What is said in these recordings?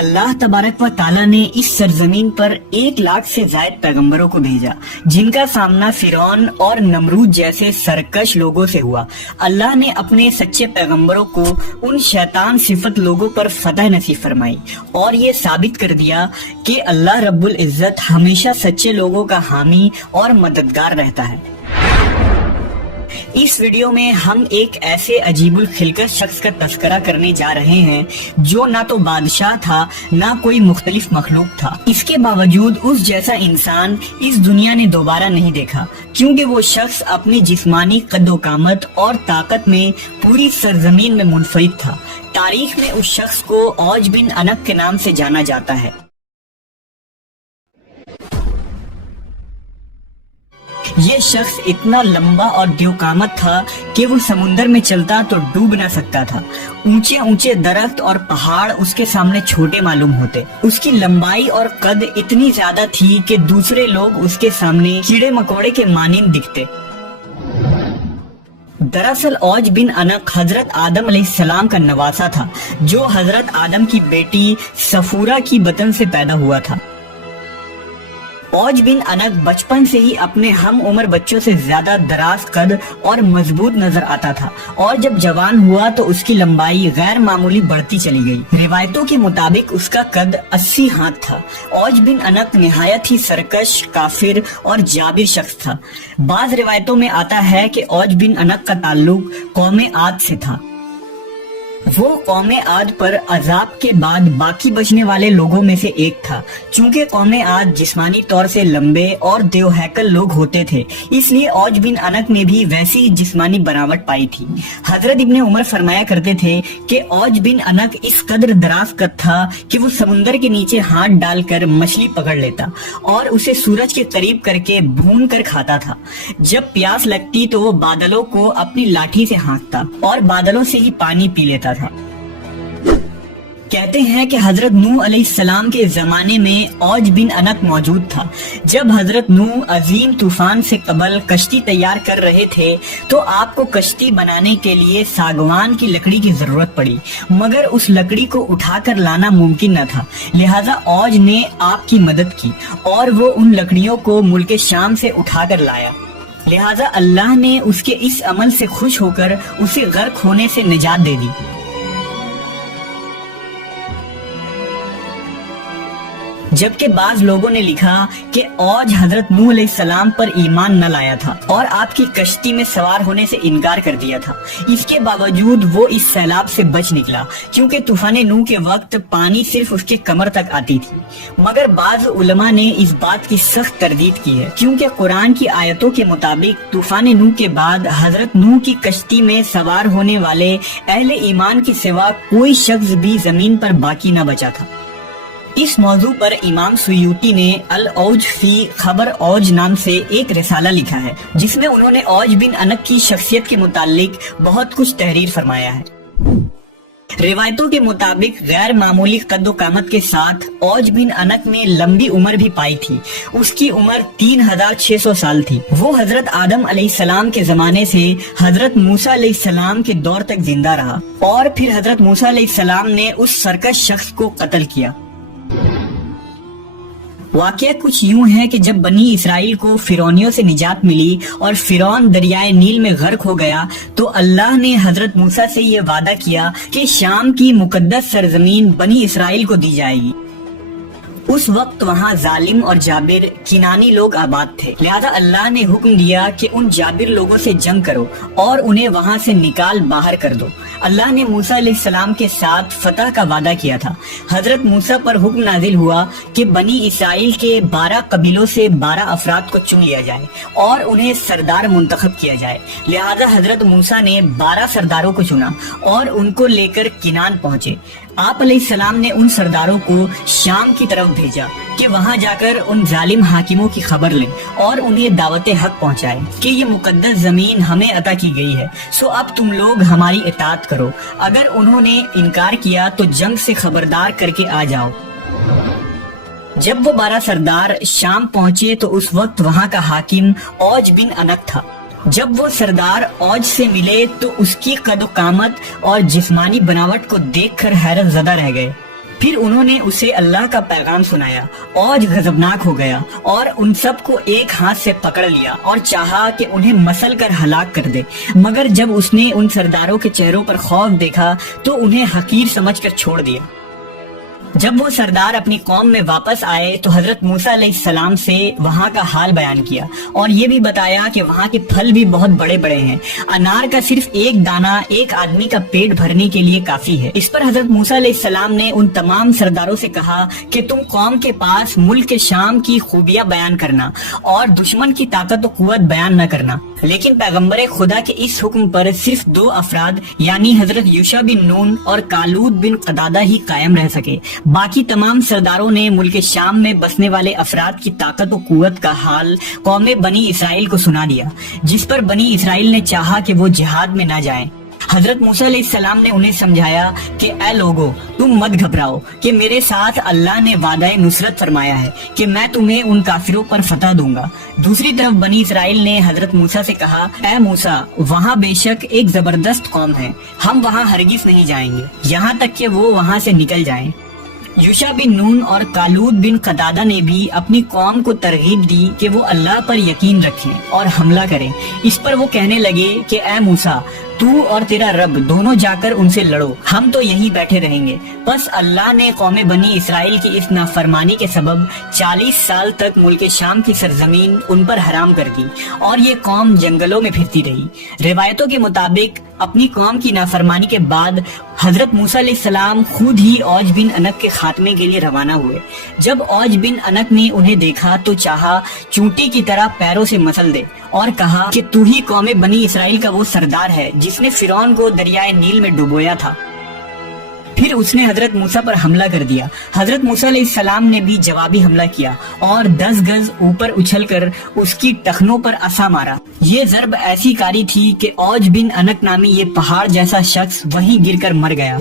अल्लाह तबारक व ताला ने इस सरजमीन पर 1 लाख से ज्यादा पैगंबरों को भेजा, जिनका सामना फिरौन और नमरूद जैसे सरकश लोगों से हुआ। अल्लाह ने अपने सच्चे पैगंबरों को उन शैतान सिफत लोगों पर फतह नसीब फरमाई और ये साबित कर दिया कि अल्लाह रब्बुल इज्जत हमेशा सच्चे लोगों का हामी और मददगार रहता है। इस वीडियो में हम एक ऐसे अजीबुल खिलकत शख्स का तस्करा करने जा रहे हैं जो ना तो बादशाह था ना कोई मुख्तलिफ मखलूक था। इसके बावजूद उस जैसा इंसान इस दुनिया ने दोबारा नहीं देखा, क्योंकि वो शख्स अपनी जिस्मानी कद्दो-कामत और ताकत में पूरी सरजमीन में मुनफरिद था। तारीख में उस शख्स को औज बिन अनक के नाम से जाना जाता है। ये शख्स इतना लंबा और द्योकामत था कि वो समुंदर में चलता तो डूब ना सकता था। ऊंचे ऊंचे दरख्त और पहाड़ उसके सामने छोटे मालूम होते। उसकी लंबाई और कद इतनी ज्यादा थी कि दूसरे लोग उसके सामने कीड़े मकोड़े के मानिंद दिखते। दरअसल औज बिन अनक हजरत आदम अलैहिस्सलाम का नवासा था, जो हजरत आदम की बेटी सफूरा की बतन से पैदा हुआ था। औज बिन अनक बचपन से ही अपने हम उम्र बच्चों से ज्यादा दराज कद और मजबूत नजर आता था और जब जवान हुआ तो उसकी लंबाई गैर मामूली बढ़ती चली गई। रिवायतों के मुताबिक उसका कद 80 हाथ था। औज बिन अनक निहायत ही सरकश, काफिर और जाबिर शख्स था। बाज रिवायतों में आता है कि औज बिन अनक का ताल्लुक कौम आद से था। वो कौम आद पर अजाब के बाद बाकी बचने वाले लोगों में से एक था। चूंकि कौम आद जिस्मानी तौर से लंबे और देवहैकल लोग होते थे, इसलिए औज बिन अनक ने भी वैसी जिस्मानी बनावट पाई थी। हजरत इब्ने उमर फरमाया करते थे कि औज बिन अनक इस कदर दराज कद था कि वो समुंदर के नीचे हाथ डालकर मछली पकड़ लेता और उसे सूरज के करीब करके भून कर खाता था। जब प्यास लगती तो वो बादलों को अपनी लाठी से हाँकता और बादलों से ही पानी पी लेता था। कहते हैं कि हजरत नूह अलैहिस्सलाम के जमाने में औज बिन अनक मौजूद था। जब हजरत नूह अजीम तूफान से कबल कश्ती तैयार कर रहे थे तो आपको कश्ती बनाने के लिए सागवान की लकड़ी की जरूरत पड़ी, मगर उस लकड़ी को उठाकर लाना मुमकिन न था। लिहाजा औज ने आपकी मदद की और वो उन लकड़ियों को मुल्क शाम से उठाकर लाया। लिहाजा अल्लाह ने उसके इस अमल से खुश होकर उसे गर्क होने से निजात दे दी। जबकि बाज लोगों ने लिखा कि औज हजरत नूह अलैहिस्सलाम पर ईमान न लाया था और आपकी कश्ती में सवार होने से इनकार कर दिया था। इसके बावजूद वो इस सैलाब से बच निकला, क्योंकि तूफान नूह के वक्त पानी सिर्फ उसके कमर तक आती थी। मगर बाज उलमा ने इस बात की सख्त तरदीद की है, क्योंकि कुरान की आयतों के मुताबिक तूफान नूह के बाद हजरत नूह की कश्ती में सवार होने वाले अहले ईमान के सिवा कोई शख्स भी जमीन पर बाकी न बचा था। इस मौजू पर इमाम सुयूती ने अल औज फी खबर औज नाम से एक रिसाला लिखा है, जिसमें उन्होंने औज बिन अनक की शख्सियत के मुतालिक बहुत कुछ तहरीर फरमाया है। रिवायतों के मुताबिक गैर मामूली कद्दो कामत के साथ औज बिन अनक ने लंबी उम्र भी पाई थी। उसकी उम्र 3600 साल थी। वो हजरत आदम अलैहिस्सलाम के जमाने से हजरत मूसा अलैहिस्सलाम के दौर तक जिंदा रहा और फिर हजरत मूसा अलैहिस्सलाम ने उस सरकश शख्स को कत्ल किया। वाकया कुछ यूं है कि जब बनी इसराइल को फिरौनियों से निजात मिली और फिरौन दरियाए नील में गर्क हो गया तो अल्लाह ने हजरत मूसा से ये वादा किया कि शाम की मुकद्दस सरजमीन बनी इसराइल को दी जाएगी। उस वक्त वहाँ जालिम और जाबिर किनानी लोग आबाद थे। लिहाजा अल्लाह ने हुक्म दिया कि उन जाबिर लोगों से जंग करो और उन्हें वहाँ से निकाल बाहर कर दो। अल्लाह ने मूसा अलैहिस्सलाम के साथ फतह का वादा किया था। हजरत मूसा पर हुक्म नाजिल हुआ कि बनी इसराइल के 12 कबीलों से 12 अफराद को चुन लिया जाए और उन्हें सरदार मुंतखब किया जाए। लिहाजा हजरत मूसा ने 12 सरदारों को चुना और उनको लेकर किनान पहुँचे। आप अलैहिस्सलाम ने उन सरदारों को शाम की तरफ भेजा कि वहां जाकर उन जालिम हाकिमों की खबर लें और उन्हें दावत हक पहुंचाएं कि ये मुकद्दस जमीन हमें अता की गई है, सो अब तुम लोग हमारी इताअत करो। अगर उन्होंने इनकार किया तो जंग से खबरदार करके आ जाओ। जब वो 12 सरदार शाम पहुंचे तो उस वक्त वहां का हाकिम औज बिन अनक था। जब वो सरदार औज से मिले तो उसकी कद कामत और जिस्मानी बनावट को देखकर हैरत ज़दा रह गए। پھر انہوں نے اسے اللہ کا پیغام سنایا، اوج غضبناک ہو گیا اور ان سب کو ایک ہاتھ سے پکڑ لیا اور چاہا کہ انہیں مسل کر ہلاک کر دے، مگر جب اس نے ان سرداروں کے چہروں پر خوف دیکھا تو انہیں حقیر سمجھ کر چھوڑ دیا۔ جب وہ سردار اپنی قوم میں واپس آئے تو حضرت موسیٰ علیہ السلام سے وہاں کا حال بیان کیا اور یہ بھی بتایا کہ وہاں کے پھل بھی بہت بڑے بڑے ہیں، انار کا صرف ایک دانہ ایک آدمی کا پیٹ بھرنے کے لیے کافی ہے۔ اس پر حضرت موسیٰ علیہ السلام نے ان تمام سرداروں سے کہا کہ تم قوم کے پاس ملک شام کی خوبیاں بیان کرنا اور دشمن کی طاقت و قوت بیان نہ کرنا، لیکن پیغمبر خدا کے اس حکم پر صرف 2 افراد یعنی حضرت یوشع بن نون اور کالود بن قدادہ ہی قائم رہ سکے۔ باقی تمام سرداروں نے ملک شام میں بسنے والے افراد کی طاقت و قوت کا حال قوم بنی اسرائیل کو سنا دیا، جس پر بنی اسرائیل نے چاہا کہ وہ جہاد میں نہ جائیں۔ حضرت موسیٰ علیہ السلام نے انہیں سمجھایا کہ اے لوگو، تم مت گھبراؤ کہ میرے ساتھ اللہ نے وعدہ نصرت فرمایا ہے کہ میں تمہیں ان کافروں پر فتح دوں گا۔ دوسری طرف بنی اسرائیل نے حضرت موسیٰ سے کہا، اے موسیٰ، وہاں بے شک ایک زبردست قوم ہے، ہم وہاں ہرگز نہیں جائیں گے یہاں تک کہ وہ وہاں سے نکل جائیں۔ یوشع بن نون اور کالود بن قدادہ نے بھی اپنی قوم کو ترغیب دی کہ وہ اللہ پر یقین رکھیں اور حملہ کریں۔ اس پر وہ کہنے لگے کہ اے موسیٰ، تو اور تیرا رب دونوں جا کر ان سے لڑو، ہم تو یہیں بیٹھے رہیں گے۔ بس اللہ نے قوم بنی اسرائیل کی اس نافرمانی کے سبب 40 سال تک ملک شام کی سرزمین ان پر حرام کر دی اور یہ قوم جنگلوں میں پھرتی رہی۔ روایتوں کے مطابق اپنی قوم کی نافرمانی کے بعد حضرت موسیٰ علیہ السلام خود ہی اوج بن انق کے خاتمے کے لیے روانہ ہوئے۔ جب اوج بن انق نے انہیں دیکھا تو چاہا چونٹی کی طرح پیروں سے مسل دے اور کہا کہ تو ہی قوم بنی اسرائیل کا وہ سردار ہے جس نے فرعون کو دریائے نیل میں ڈبویا تھا۔ پھر اس نے حضرت موسیٰ پر حملہ کر دیا۔ حضرت موسیٰ علیہ السلام نے بھی جوابی حملہ کیا اور 10 گز اوپر اچھل کر اس کی ٹخنوں پر عصا مارا۔ یہ ضرب ایسی کاری تھی کہ اوج بن انق نامی یہ پہاڑ جیسا شخص وہیں گر کر مر گیا۔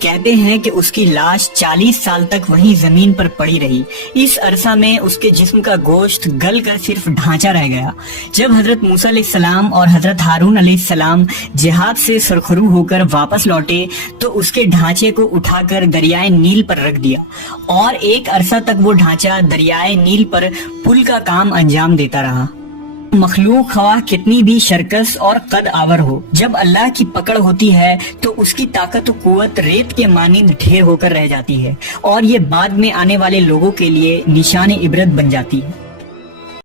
کہتے ہیں کہ اس کی لاش 40 سال تک وہیں زمین پر پڑی رہی۔ اس عرصہ میں اس کے جسم کا گوشت گل کر صرف ڈھانچہ رہ گیا۔ جب حضرت موسیٰ علیہ السلام اور حضرت ہارون علیہ السلام جہاد سے سرخرو ہو کر واپس لوٹے تو اس کے ڈھانچے کو اٹھا کر دریائے نیل پر رکھ دیا اور ایک عرصہ تک وہ ڈھانچہ دریائے نیل پر پل کا کام انجام دیتا رہا۔ مخلوق خواہ کتنی بھی شرکس اور قد آور ہو، جب اللہ کی پکڑ ہوتی ہے تو اس کی طاقت و قوت ریت کے مانند ڈھیر ہو کر رہ جاتی ہے اور یہ بعد میں آنے والے لوگوں کے لیے نشان عبرت بن جاتی ہے۔